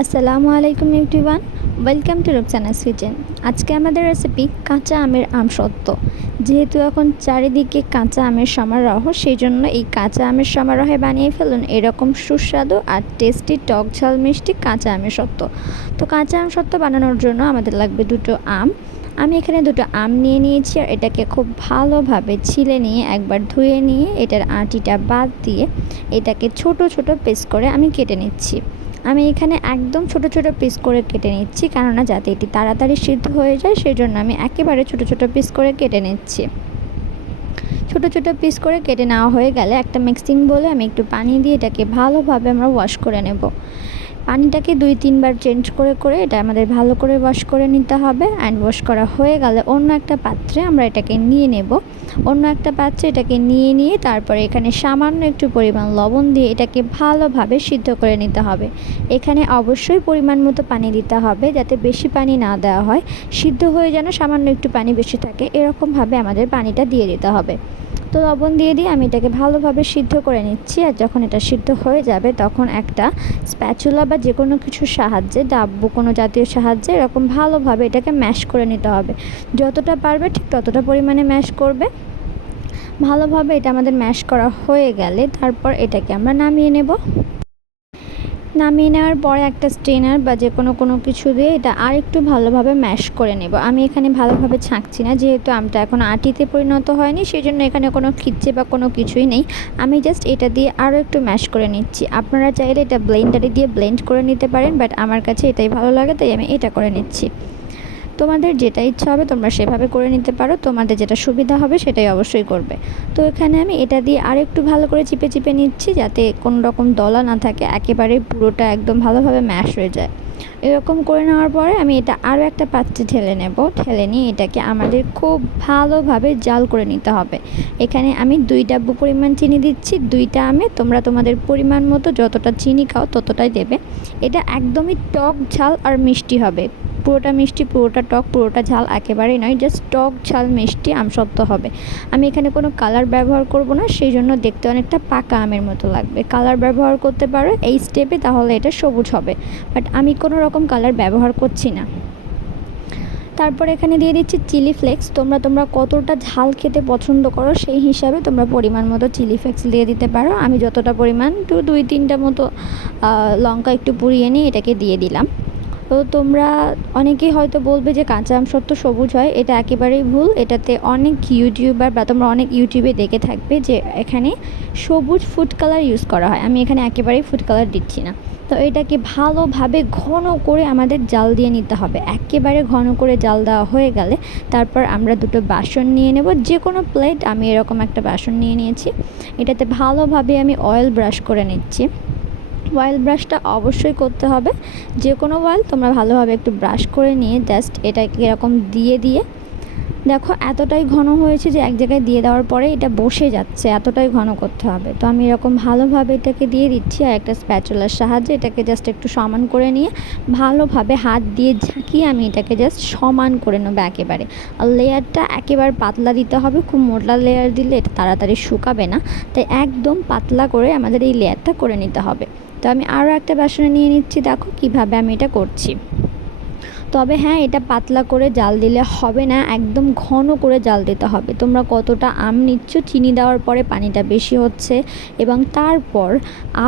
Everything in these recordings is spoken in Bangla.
আসসালামু আলাইকুম এভরিওয়ান, ওয়েলকাম টু রুকসানাস কিচেন। আজকে আমাদের রেসিপি কাঁচা আমের আমসত্ত্ব। যেহেতু এখন চারিদিকে কাঁচা আমের সমারোহ, সেই জন্য এই কাঁচা আমের সমারোহে বানিয়ে ফেলুন এরকম সুস্বাদু আর টেস্টি টক ঝাল মিষ্টি কাঁচা আমের সত্ত্ব। তো কাঁচা আম সত্ত্ব বানানোর জন্য আমাদের লাগবে দুটো আম। আমি এখানে দুটো আম নিয়ে নিয়েছি আর এটাকে খুব ভালোভাবে ছিলে নিয়ে একবার ধুয়ে নিয়ে এটার আঁটিটা বাদ দিয়ে এটাকে ছোট ছোট পিস করে আমি কেটে নিচ্ছি। আমি এখানে একদম ছোট ছোট পিস করে কেটে নিচ্ছি, কেননা যাতে এটি তাড়াতাড়ি সিদ্ধ হয়ে যায় সেই জন্য আমি একেবারে ছোট ছোট পিস করে কেটে নিচ্ছি। ছোট ছোট পিস করে কেটে নেওয়া হয়ে গেলে একটা মিক্সিং বলে আমি একটু পানি দিয়ে এটাকে ভালোভাবে আমরা ওয়াশ করে নেব। পানিটাকে 2-3 বার চেঞ্জ করে করে এটা আমাদের ভালো করে ওয়াশ করে নিতে হবে। অ্যান্ড ওয়াশ করা হয়ে গেলে অন্য একটা পাত্রে আমরা এটাকে নিয়ে নেব। অন্য একটা পাত্রে এটাকে নিয়ে তারপরে এখানে সামান্য একটু পরিমাণ লবণ দিয়ে এটাকে ভালোভাবে সিদ্ধ করে নিতে হবে। এখানে অবশ্যই পরিমাণ মতো পানি দিতে হবে, যাতে বেশি পানি না দেওয়া হয়, সিদ্ধ হয়ে যেন সামান্য একটু পানি বেশি থাকে এরকমভাবে আমাদের পানিটা দিয়ে দিতে হবে। তো লবণ দিয়ে আমি এটাকে ভালোভাবে সিদ্ধ করে নিচ্ছি। আর যখন এটা সিদ্ধ হয়ে যাবে তখন একটা স্প্যাচুলা বা যে কোনো কিছুর সাহায্যে, ডাব্বু কোনো জাতীয় সাহায্যে এরকম ভালোভাবে এটাকে ম্যাশ করে নিতে হবে। যতটা পারবে ঠিক ততটা পরিমাণে ম্যাশ করবে। ভালোভাবে এটা আমাদের ম্যাশ করা হয়ে গেলে তারপর এটাকে আমরা নামিয়ে নেব। নামিয়ে নেওয়ার পরে একটা স্ট্রেনার বা যে কোনো কিছু দিয়ে এটা আরেকটু ভালোভাবে ম্যাশ করে নেব। আমি এখানে ভালোভাবে ছাঁকছি না, যেহেতু আমটা এখন আটিতে পরিণত হয়নি, সেই জন্য এখানে কোনো খিচ্ছে বা কোনো কিছুই নেই। আমি জাস্ট এটা দিয়ে আরও একটু ম্যাশ করে নিচ্ছি। আপনারা চাইলে এটা ব্লেন্ডারে দিয়ে ব্লেন্ড করে নিতে পারেন, বাট আমার কাছে এটাই ভালো লাগে তাই আমি এটা করে নিচ্ছি। তোমাদের যেটা ইচ্ছা হবে তোমরা সেভাবে করে নিতে পারো, তোমাদের যেটা সুবিধা হবে সেটাই অবশ্যই করবে। তো এখানে আমি এটা দিয়ে আরেকটু ভালো করে চিপে চিপে নিচ্ছি, যাতে কোনো রকম দলা না থাকে, একেবারে পুরোটা একদম ভালোভাবে ম্যাশ হয়ে যায়। এরকম করে নেওয়ার পরে আমি এটা আরও একটা পাত্রে ঢেলে নেব। ঢেলে নিয়ে এটাকে আমাদের খুব ভালোভাবে জাল করে নিতে হবে। এখানে আমি 2 ডাব্বু পরিমাণ চিনি দিচ্ছি 2টা আমে। তোমরা তোমাদের পরিমাণ মতো যতটা চিনি খাও ততটাই দেবে। এটা একদমই টক ঝাল আর মিষ্টি হবে। পুরোটা মিষ্টি, পুরোটা টক, পুরোটা ঝাল একেবারেই নয়, জাস্ট টক ঝাল মিষ্টি আমসত্ত্ব হবে। আমি এখানে কোনো কালার ব্যবহার করব না, সেই জন্য দেখতে অনেকটা পাকা আমের মতো লাগবে। কালার ব্যবহার করতে পারো এই স্টেপে, তাহলে এটা সবুজ হবে, বাট আমি কোনো রকম কালার ব্যবহার করছি না। তারপর এখানে দিয়ে দিচ্ছি চিলি ফ্লেক্স। তোমরা কতটা ঝাল খেতে পছন্দ করো সেই হিসাবে তোমরা পরিমাণ মতো চিলি ফ্লেক্স দিয়ে দিতে পারো। আমি যতটা পরিমাণ 2-3টা মতো লঙ্কা একটু পুড়িয়ে নিয়ে এটাকে দিয়ে দিলাম। তো তোমরা অনেকেই হয়তো বলবে যে কাঁচা আম সত্ত্ব সবুজ হয়, এটা একেবারেই ভুল। এটাতে অনেক ইউটিউবার বা তোমরা অনেক ইউটিউবে দেখে থাকবে যে এখানে সবুজ ফুড কালার ইউজ করা হয়। আমি এখানে একেবারেই ফুড কালার দিচ্ছি না। তো এটাকে ভালোভাবে ঘন করে আমাদের জাল দিয়ে নিতে হবে। একেবারে ঘন করে জাল দেওয়া হয়ে গেলে তারপর আমরা দুটো বাসন নিয়ে নেব, যে কোনো প্লেট। আমি এরকম একটা বাসন নিয়ে নিয়েছি। এটাতে ভালোভাবে আমি অয়েল ব্রাশ করে নিচ্ছি। অয়েল ব্রাশটা অবশ্যই করতে হবে, যে কোনো অয়েল তোমরা ভালোভাবে একটু ব্রাশ করে নিয়ে জাস্ট এটাকে এরকম দিয়ে দেখো এতটাই ঘন হয়েছে যে এক জায়গায় দিয়ে দেওয়ার পরে এটা বসে যাচ্ছে, এতটাই ঘন করতে হবে। তো আমি এরকম ভালোভাবে এটাকে দিয়ে দিচ্ছি আর একটা স্প্যাচুলার সাহায্যে এটাকে জাস্ট একটু সমান করে নিয়ে ভালোভাবে হাত দিয়ে ঝাঁকিয়ে আমি এটাকে জাস্ট সমান করে নেবো একেবারে। আর লেয়ারটা একেবারে পাতলা দিতে হবে, খুব মোটা লেয়ার দিলে এটা তাড়াতাড়ি শুকাবে না, তাই একদম পাতলা করে আমাদের এই লেয়ারটা করে নিতে হবে। তো আমি আরও একটা বাসনে নিয়ে নিচ্ছি, দেখো কিভাবে আমি এটা করছি। তবে হ্যাঁ, এটা পাতলা করে জাল দিলে হবে না, একদম ঘন করে জাল দিতে হবে। তোমরা কতটা আম নিচ্ছ, চিনি দেওয়ার পরে পানিটা বেশি হচ্ছে এবং তারপর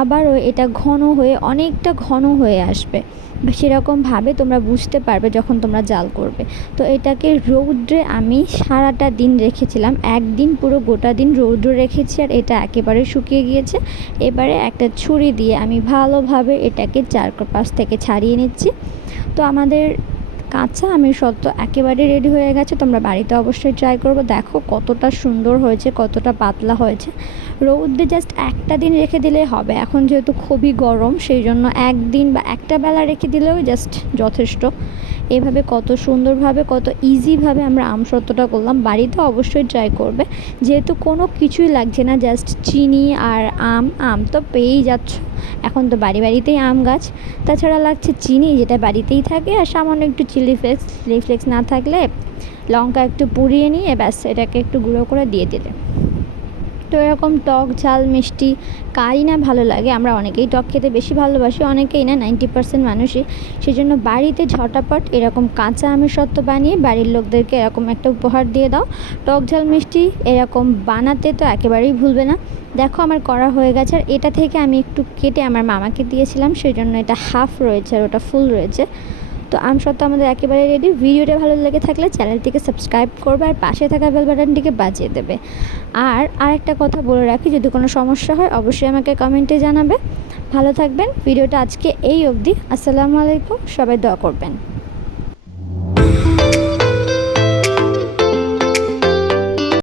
আবারও এটা ঘন হয়ে অনেকটা ঘন হয়ে আসবে। সেরকমভাবে তোমরা বুঝতে পারবে যখন তোমরা জাল করবে। তো এটাকে রৌদ্রে আমি সারাটা দিন রেখেছিলাম, একদিন পুরো গোটা দিন রৌদ্রে রেখেছি আর এটা একেবারে শুকিয়ে গিয়েছে। এবারে একটা ছুরি দিয়ে আমি ভালোভাবে এটাকে চারপাশ থেকে ছাড়িয়ে নিচ্ছি। তো আমাদের কাঁচা আমের সত্ত্ব একেবারে রেডি হয়ে গেছে। তোমরা বাড়িতে অবশ্যই ট্রাই করবে। দেখো কতটা সুন্দর হয়েছে, কতটা পাতলা হয়েছে। রৌদ্রে জাস্ট একটা দিন রেখে দিলেই হবে। এখন যেহেতু খুবই গরম, সেই জন্য একদিন বা একটা বেলা রেখে দিলেও জাস্ট যথেষ্ট। এভাবে কত সুন্দরভাবে, কত ইজিভাবে আমরা আমসত্ত্বটা করলাম। বাড়িতে অবশ্যই ট্রাই করবে, যেহেতু কোনো কিছুই লাগছে না, জাস্ট চিনি আর আম তো পেয়েই যাচ্ছ। এখন তো বাড়িতেই আম গাছ। তাছাড়া লাগছে চিনি, যেটা বাড়িতেই থাকে, আর সামান্য একটু চিলি ফ্লেক্স না থাকলে লঙ্কা একটু পুড়িয়ে নিয়ে ব্যাস এটাকে একটু গুঁড়ো করে দিয়ে দিলে তো এরকম টক ঝাল মিষ্টি কারই না ভালো লাগে, আমরা অনেকেই টক খেতে বেশি ভালোবাসি, অনেকেই না 90% মানুষই। সেজন্য বাড়িতে ঝটাপট এরকম কাঁচা আমের সত্ত্ব বানিয়ে বাড়ির লোকদেরকে এরকম একটা উপহার দিয়ে দাও। টক ঝাল মিষ্টি এরকম বানাতে তো একেবারেই ভুলবে না। দেখো আমার করা হয়ে গেছে, আর এটা থেকে আমি একটু কেটে আমার মামাকে দিয়েছিলাম, সেই জন্য এটা হাফ রয়েছে আর ওটা ফুল রয়েছে। তো আমসত্ত্ব আমাদের একেবারে রেডি। ভিডিওটা ভালো লেগে থাকলে চ্যানেলটিকে সাবস্ক্রাইব করবে আর পাশে থাকা বেল বাটনটিকে বাজিয়ে দেবে। আর আরেকটা কথা বলে রাখি, যদি কোনো সমস্যা হয় অবশ্যই আমাকে কমেন্টে জানাবে। ভালো থাকবেন। ভিডিওটা আজকে এই অবধি। আসসালামু আলাইকুম। সবাই দোয়া করবেন।